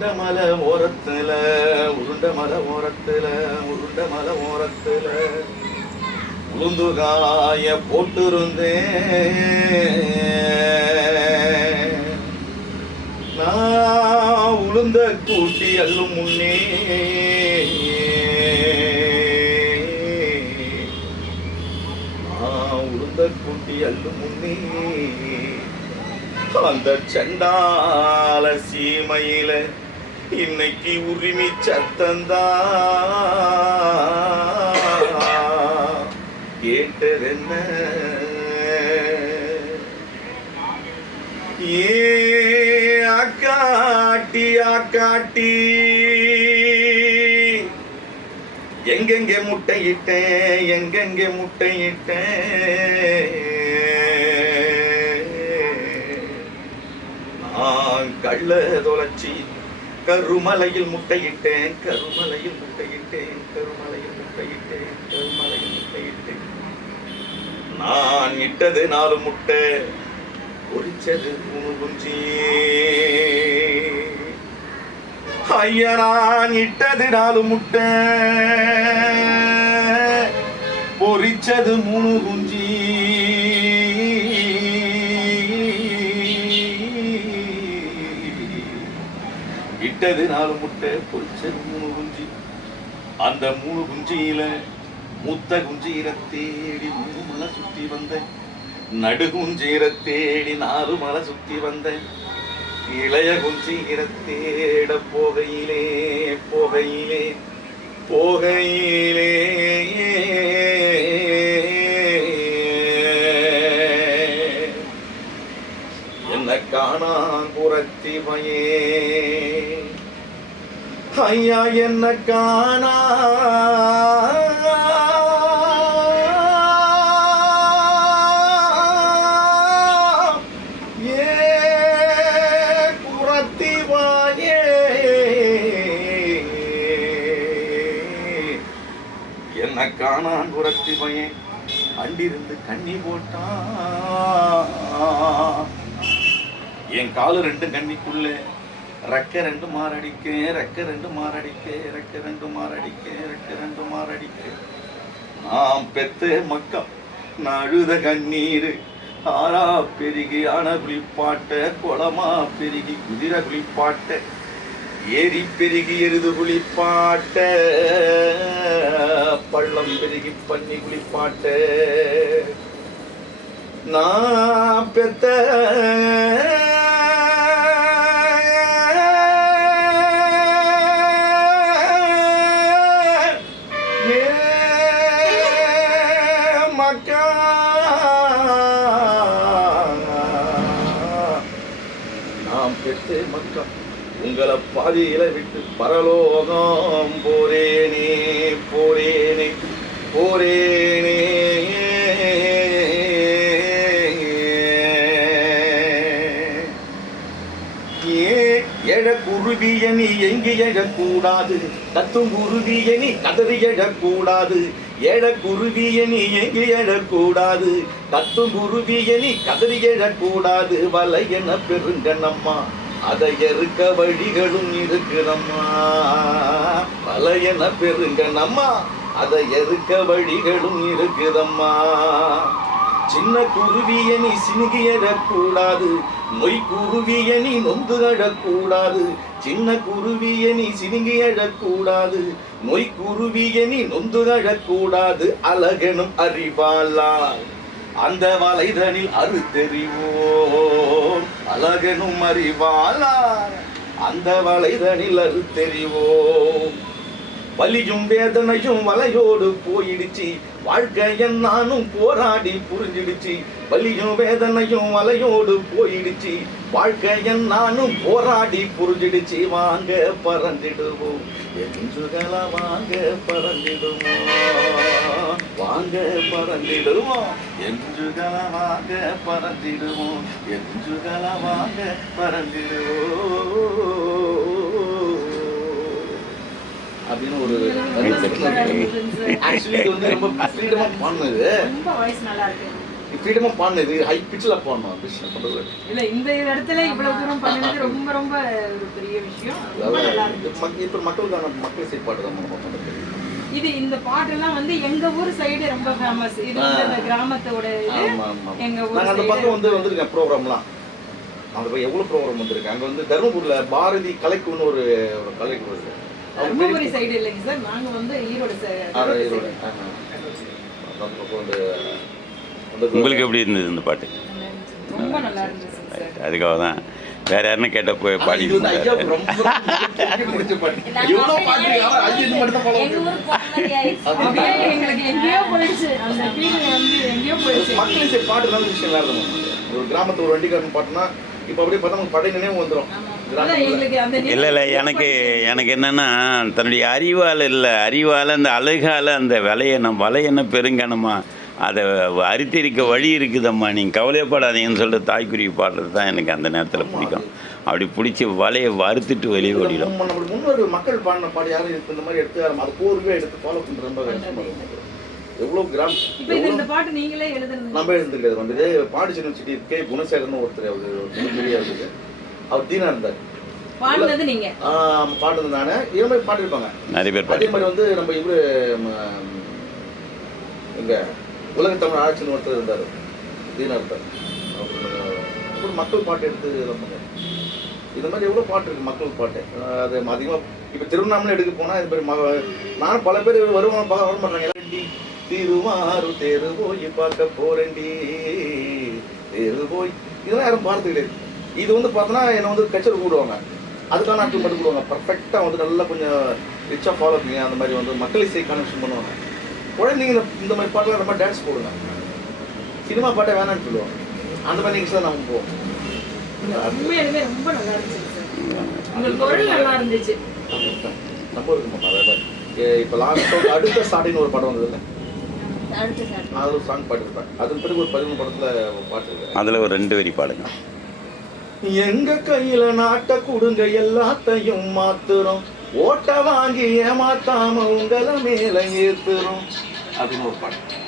உருண்ட மலை ஓரத்துல உருண்ட மலை ஓரத்துல உருண்ட மலை ஓரத்துல உளுந்து காய போட்டிருந்தேன். நான் உளுந்த கூட்டி அள்ளும் முன்னே நான் உளுந்த கூட்டி அள்ளும் முன்னே அந்த சண்டால சீமையில இன்னைக்கு உரிமை சத்தந்தா கேட்டதென்ன ஏ அக்காட்டி அக்காட்டி எங்கெங்கே முட்டையிட்டேன் எங்கெங்கே முட்டையிட்டேன்? நான் கள்ள தொலைச்சி கருமலையில் முட்டையிட்டேன் கருமலையில் முட்டையிட்டேன் கருமலையில் முட்டையிட்டேன் கருமலையில் முட்டையிட்டேன். நான் இட்டது நாலு முட்டை பொரிச்சது மூணு குஞ்சி. ஐயா நான் இட்டது நாலு முட்டை பொரிச்சது மூணு குஞ்சி. இட்டது நாலு முட்டை பொரிச்சது மூணு குஞ்சி. அந்த மூணு குஞ்சியில மூத்த குஞ்சீர தேடி மூணு மலை சுத்தி வந்தேன். நடு குஞ்சீர தேடி நாலு மலை சுத்தி வந்தேன். இளைய குஞ்சீர தேட போகையிலே போகையிலே போகையிலே என்ன காணா ஐயா என்ன காணா? ஏ குரத்தி என்ன காணா குரத்தி பையன் அண்டிருந்து கண்ணி போட்டான் என் காலு ரெண்டு கண்ணிக்குள்ளே. ரெக்க ரெண்டு மாரடிக்க ரெக்க ரெண்டு மாரடிக்க ரெக்க ரெண்டு மாரடிக்க ரெக்க ரெண்டு மாரடிக்க. நாம் பெத்த மக்கா நான் அழுத கண்ணீர். ஆறா பெருகி அண குளிப்பாட்ட குளமா பெருகி குதிரை குளிப்பாட்ட. ஏரி பெருகி எருது குளிப்பாட்ட. பள்ளம் பெருகி பண்ணி குளிப்பாட்ட. நான் பெத்த உங்களை பாதியில விட்டு பரலோகம் போரேனே போரேனே போரேனே ஏ எழ எங்கு எழக்கூடாது? கத்தும் குருவிய கதறி எழக்கூடாது. எழ குருவிய எங்கி எங்கு எழக்கூடாது கத்தும் குருவிய கதறி எழக்கூடாது. வலை என பெருங்கண்ணம்மா? அதை எறுக்க வழிகளும் இருக்குதம்மா வலை என பெருங்கண்ணம்மா அதை எறுக்க வழிகளும் இருக்குதம்மா சின்ன குருவியனி நீ நொய் குருவியனி மொய் நொந்து அழக்கூடாது சின்ன குருவியனி நீ சினுங்கி எழக்கூடாது மொய் குருவிய நொந்து அழக்கூடாது அழகனும் அறிவாளால் அந்த வலைதனில் அறுத்தெறிவோம். அழகெனும் அறிவாளால் அந்த வளைதனில் அது தெரிவோம். வலியும் வேதனையும் வலையோடு போயிடுச்சு. வாழ்க்கையன் நானும் போராடி புரிஞ்சிடுச்சு. வலியும் வேதனையும் வலையோடு போயிடுச்சு. வாழ்க்கையன் நானும் போராடி புரிஞ்சிடுச்சு. வாங்க பறந்துடுவோம். எஞ்சுகள வாங்க பறந்திடுவோம் வாங்க பறந்திடுவோம் எஞ்சுகள வாங்க பறந்திடுவோம் எஞ்சுகள வாங்க பறந்திடுவோம் அப்படின்னு ஒரு ஆக்சுவலி இது வந்து ரொம்ப ஃப்ரீடமாக பண்ணுது இருக்கு ஃப்ரீடமாக பாடினது ஹை பிச்சில் பாடணும் கிருஷ்ணன் பண்ணுறது இல்ல இந்த இடத்துல இவ்வளவு தூரம் பண்ணது ரொம்ப ரொம்ப ஒரு பெரிய விஷயம். இப்போ மக்களுக்கான மக்கள் பாட்டு தான் நம்ம பண்ணுறது இது இந்த பாட்டெல்லாம் வந்து எங்க ஊர் சைடு ரொம்ப ஃபேமஸ் இது அந்த கிராமத்தோட இது. எங்க ஊர் நாங்கள் அந்த பக்கம் வந்து வந்திருக்கேன் ப்ரோக்ராம்லாம். அங்கே போய் எவ்வளோ ப்ரோக்ராம் வந்திருக்கு? அங்கே வந்து தருமபுரியில் பாரதி கலைக்குன்னு ஒரு ஒரு கலைக்கு வருது தர்மபுரி சைடு இல்லைங்க சார். நாங்க வந்து ஈரோடு ஈரோடு. அந்த பக்கம் வந்து உங்களுக்கு எப்படி இருந்தது இந்த பாட்டு? ரொம்ப நல்லா இருந்துச்சு சார் அதுக்காக தான் வேற யாருன்னு கேட்ட போய் பாடி இல்லை இல்லை எனக்கு எனக்கு என்னென்னா தன்னுடைய அறிவால் இல்லை அறிவால் அந்த அழகால் அந்த விலையணம் வலையன பெருங்கணமா அதை அரித்திருக்க வழி இருக்குதம்மா. நீங்கள் கவலையப்படாதீங்கன்னு சொல்லிட்டு தாய்க்குருவி பாடுறது தான் எனக்கு அந்த நேரத்தில் பிடிக்கும். அப்படி பிடிச்சி வலையை வறுத்துட்டு வெளியே ஓடிடும். முன்னோர்கள் மக்கள் பாடின பாடு யாரும் இப்ப இந்த மாதிரி எடுத்து அது கோர்வையாக எடுத்து ஃபாலோ பண்ணுறது ரொம்ப கஷ்டமா இருக்கும். எவ்வளோ கிராம் இப்போ இது இந்த பாட்டு நீங்களே எழுதுனது நம்ம எழுந்துக்கிறது வந்துட்டு பாண்டிச்சேரி யூனிவர்சிட்டி கே. குணசேகரன் ஒருத்தர் அவர் அவருக்கு அவர் தீனா இருந்தார். பாடுனது நீங்க. ஆஹ் பாடுறது நானே. இதே மாதிரி பாடிருப்பாங்க நிறைய பேர் அதே பாடி மாதிரி வந்து நம்ம இவரு ம, இங்க உலக தமிழ் ஆட்சின்னு ஒருத்தர் இருந்தார். தீனா இருந்தார் அப்புறம் மக்கள் பாட்டு எடுத்து இதெல்லாம் பண்ணுவார். இது மாதிரி எவ்வளோ பாட்டு இருக்குது மக்கள் பாட்டு? அது அதிகமாக இப்போ திருவண்ணாமலை எடுக்க போனால் இது மாதிரி மக நானும் பல பேர் வருவாங்க பார்க்க வர மாட்டாங்க எல்லாண்டி திருவாரூர் தேரு போய் பார்க்க போறேன்டி தேரு போய். இதெல்லாம் யாரும் பார்த்து கிடையாது இது வந்து பார்த்தோன்னா என்னை வந்து கச்சர் கூடுவாங்க அதுக்கான நாட்கள் மட்டும் கூடுவாங்க பர்ஃபெக்டாக வந்து நல்லா கொஞ்சம் ரிச்சாக ஃபாலோ பண்ணி அந்த மாதிரி வந்து மக்கள் இசை கனெக்ஷன் பண்ணுவாங்க. குழந்தைங்க இந்த- இந்த மாதிரி பாட்டெல்லாம் ரொம்ப டான்ஸ் போடுங்க. சினிமா பாட்டை வேணாம்னு சொல்லுவாங்க. அந்த மாதிரி நீங்கள் தான் நம்ம போவோம். உண்மையாலுமே ரொம்ப நல்லா இருந்துச்சு சார் உங்க குரல் நல்லா இருந்துச்சு. நம்ம இருக்குமா அதாவது இப்போ லாஸ்ட் அடுத்த ஸ்டார்டிங் ஒரு படம் வந்ததுல அடுத்து சார் அது ஒரு சாங் பாடிருப்பேன் அதன் பிறகு ஒரு பதிமூணு படத்தில் பாட்டு அதில் ஒரு ரெண்டு வரி பாடுங்க. எங்க கையில நாட்ட கொடுங்க எல்லாத்தையும் மாத்துறோம். ஓட்ட வாங்கி ஏமாத்தாம உங்களை மேல ஏத்துறோம். அப்படின்னு ஒரு பாட்டு